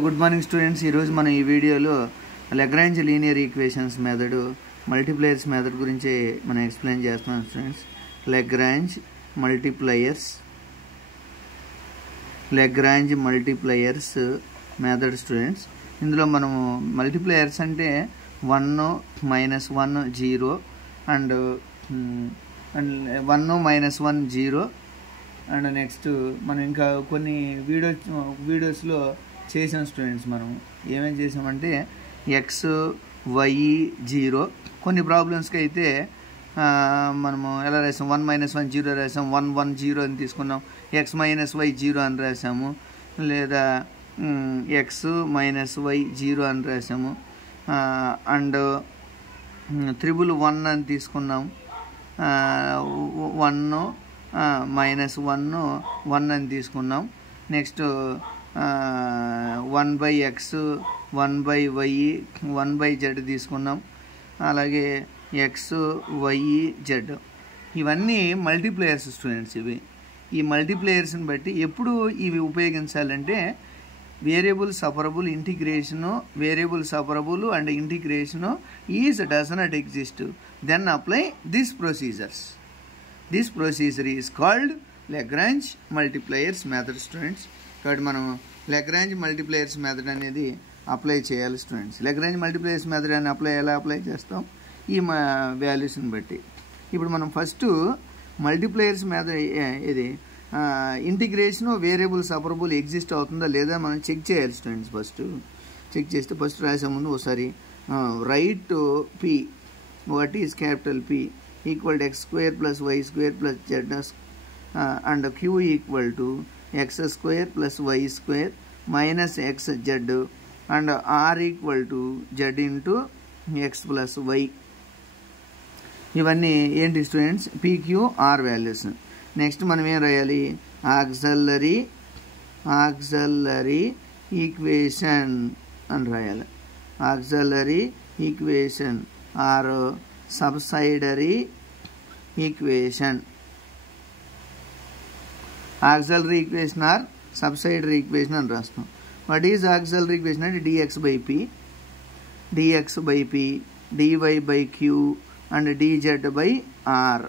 Good morning students. ఈరోజు మనం ఈ వీడియోలో Lagrange linear equations method multipliers method గురించి మనం ఎక్స్ప్లెయిన్ చేస్తున్నాం students. Lagrange multipliers method students. ఇందులో మనము మల్టీప్లయర్స్ అంటే 1 -1 0 అండ్ 1 -1 0 అండ్ నెక్స్ట్ మనం ఇంకా కొన్ని వీడియోస్లో చేసాం స్టూడెంట్స్. మనం ఏమేమి చేసామంటే ఎక్స్ వై 0 కొన్ని ప్రాబ్లమ్స్కి అయితే మనము ఎలా రాసాం 1 -1 0 రాసాం, 1 1 0 అని తీసుకున్నాం, ఎక్స్ -y 0 అని రాసాము, లేదా ఎక్స్ -y 0 అని రాసాము, అండ్ 1 అని తీసుకున్నాం, 1 -1 అని తీసుకున్నాం. నెక్స్ట్ 1/x 1/y 1/z తీసుకున్నాం. అలాగే ఎక్స్ వై జెడ్ ఇవన్నీ మల్టీప్లేయర్స్ స్టూడెంట్స్. ఈ మల్టీప్లేయర్స్ని బట్టి ఎప్పుడు ఇవి ఉపయోగించాలంటే variable separable and integration does not exist, then apply this procedures. This procedure is called Lagrange multipliers method students. కాబట్టి మనం లగ్రాంజ్ మల్టీప్లేయర్స్ మెథడ్ అనేది అప్లై చేయాలి స్టూడెంట్స్. లగ్రాంజ్ మల్టీప్లేయర్స్ మెథడ్ అని ఎలా అప్లై చేస్తాం ఈ వాల్యూస్ని బట్టి. ఇప్పుడు మనం ఫస్ట్ మల్టీప్లేయర్స్ మెథడ్ ఇది ఇంటిగ్రేషను వేరియబుల్ సపరబుల్ ఎగ్జిస్ట్ అవుతుందా లేదా మనం చెక్ చేయాలి స్టూడెంట్స్. చెక్ చేస్తే ఫస్ట్ రాసే ముందు ఒకసారి right P what is capital P equal to x² + y² + z and q equal to x² + y² minus xz and r equal to z into x plus y. ఇవన్నీ ఏంటి students? PQR values. Next మనం ఏం రాయాలి? Auxiliary equation అని రాయాలి. Auxiliary equation or subsidiary equation. Auxiliary equation or subsidiary equation అని రాస్తాం. What is auxiliary equation అంటే dx/p dy/q అండ్ dz/r.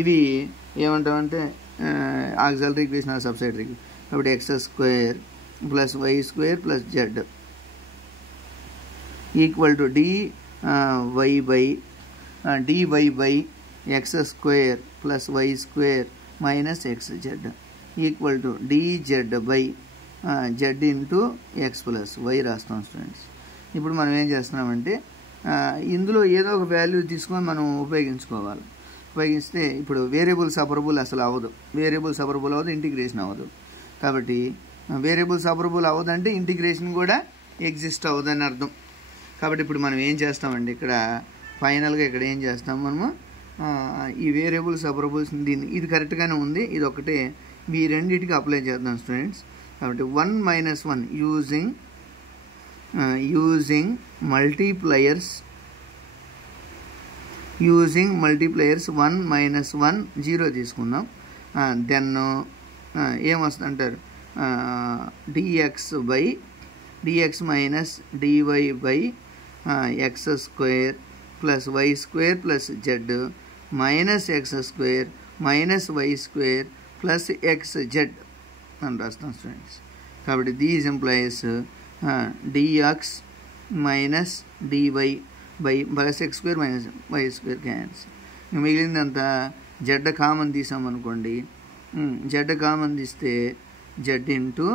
ఇవి ఏమంటామంటే ఆక్సిలరీ ఈక్వేషన్ ఆర్ సబ్సైడరీ. కాబట్టి x² + y² + z equal to dy/x² + y² minus xz equal to dz/z into x plus y రాస్తాం students. ఇప్పుడు మనం ఏం చేస్తున్నామంటే ఇందులో ఏదో ఒక వాల్యూ తీసుకొని మనం ఉపయోగిస్తే ఇప్పుడు వేరియబుల్ సపరబుల్ అసలు అవ్వదు, ఇంటిగ్రేషన్ అవ్వదు. కాబట్టి వేరియబుల్ సపరబుల్ అవ్వదంటే ఇంటిగ్రేషన్ కూడా ఎగ్జిస్ట్ అవ్వదని అర్థం. కాబట్టి ఇప్పుడు మనం ఏం చేస్తామండి, ఇక్కడ ఫైనల్గా ఇక్కడ ఏం చేస్తాం మనము ఈ వేరియబుల్ సపరబుల్స్ ఇది కరెక్ట్గానే ఉంది, ఇది ఒకటే ఈ రెండింటికి అప్లై చేద్దాం స్టూడెంట్స్. కాబట్టి 1 - 1 యూజింగ్ మల్టీప్లయర్స్ 1 - 1 0 తీసుకుందాం. దెన్ ఏమొస్తుంది అంటారు dx minus dy/x² + y² + z minus x² minus y² plus xz అని రాస్తాం స్టూడెంట్స్. కాబట్టి this implies dx minus dy/x² minus y² cancel. మిగిలిందంతా జెడ్ కామన్ తీసామనుకోండి, జెడ్ కామన్ తీస్తే జెడ్ ఇంటూ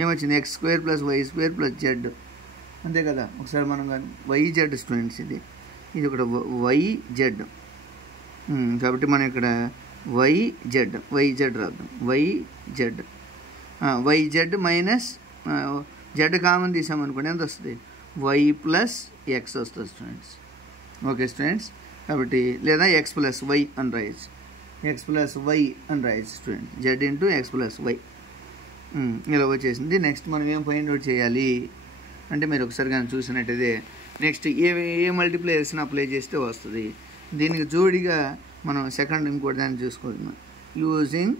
ఏమొచ్చింది x² + y² + z అంతే కదా. ఒకసారి మనం yz స్టూడెంట్స్, ఇది ఒకటి yz. కాబట్టి మనం ఇక్కడ yz రాద్దాం. yz మైనస్ z కామన్ తీసామనుకోండి ఎంత వస్తుంది? y + x వస్తుంది స్టూడెంట్స్. Okay students. కాబట్టి లేదా x + y అని రాయొచ్చు, students. z into x + y ఇలా వచ్చేసింది. నెక్స్ట్ మనం ఏం ఫైండ్ అవుట్ చేయాలి అంటే మీరు ఒకసారి కానీ చూసినట్టయితే నెక్స్ట్ ఏ మల్టీప్లేయర్స్ని అప్లై చేస్తే వస్తుంది. దీనికి జోడిగా మనం సెకండ్ ఇంకోటి దాన్ని చూసుకోవాలి. Using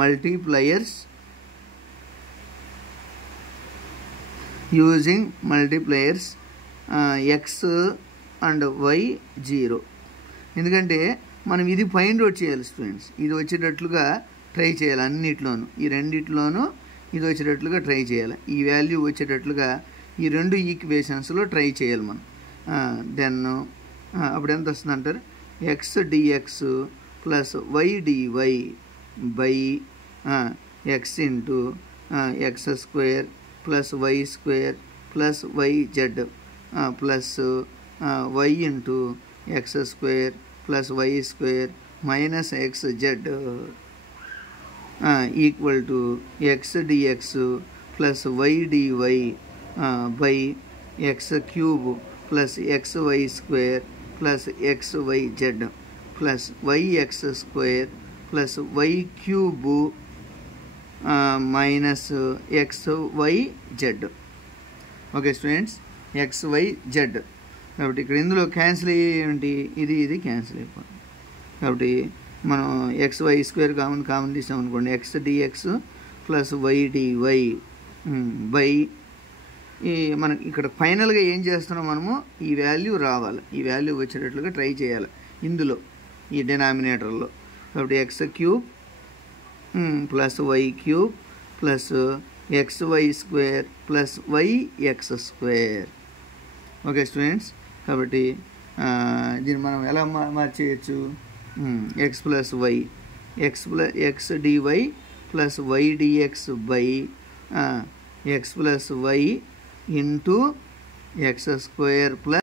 multipliers using multipliers x and y 0. ఎందుకంటే మనం ఇది ఫైండ్ అవుట్ చేయాలి స్టూడెంట్స్. ఇది వచ్చేటట్లుగా ట్రై చేయాలి అన్నిట్లోనూ, ఈ రెండిట్లోనూ ఇది వచ్చేటట్లుగా ట్రై చేయాలి. ఈ వాల్యూ వచ్చేటట్లుగా ఈ రెండు ఈక్వేషన్స్లో ట్రై చేయాలి మనం. దెన్ అప్పుడు ఎంత వస్తుంది అంటారు, x dx plus y dy by x into X square plus y square plus y z plus why into X square plus y square minus x z equal to x dx plus y dy by x cube plus X why square plus X why z plus why X square plus why cube minus x why z. Okay students, x why z. కాబట్టి ఇక్కడ ఇందులో cancel అయ్యేంటి, ఇది cancel అయిపోతుంది. కాబట్టి మనం X y square common తీసాం అనుకోండి, x dx plus y dy by మనం ఇక్కడ ఫైనల్గా ఏం చేస్తున్నాం, మనము ఈ వాల్యూ రావాలి, ఈ వాల్యూ వచ్చేటట్లుగా ట్రై చేయాలి ఇందులో ఈ డినామినేటర్లో. కాబట్టి X cube plus why cube plus X why square plus why X square. Okay students, కాబట్టి దీన్ని మనం ఎలా మార్చేయచ్చు, X plus why X D Y plus Y D X by X plus why into X square plus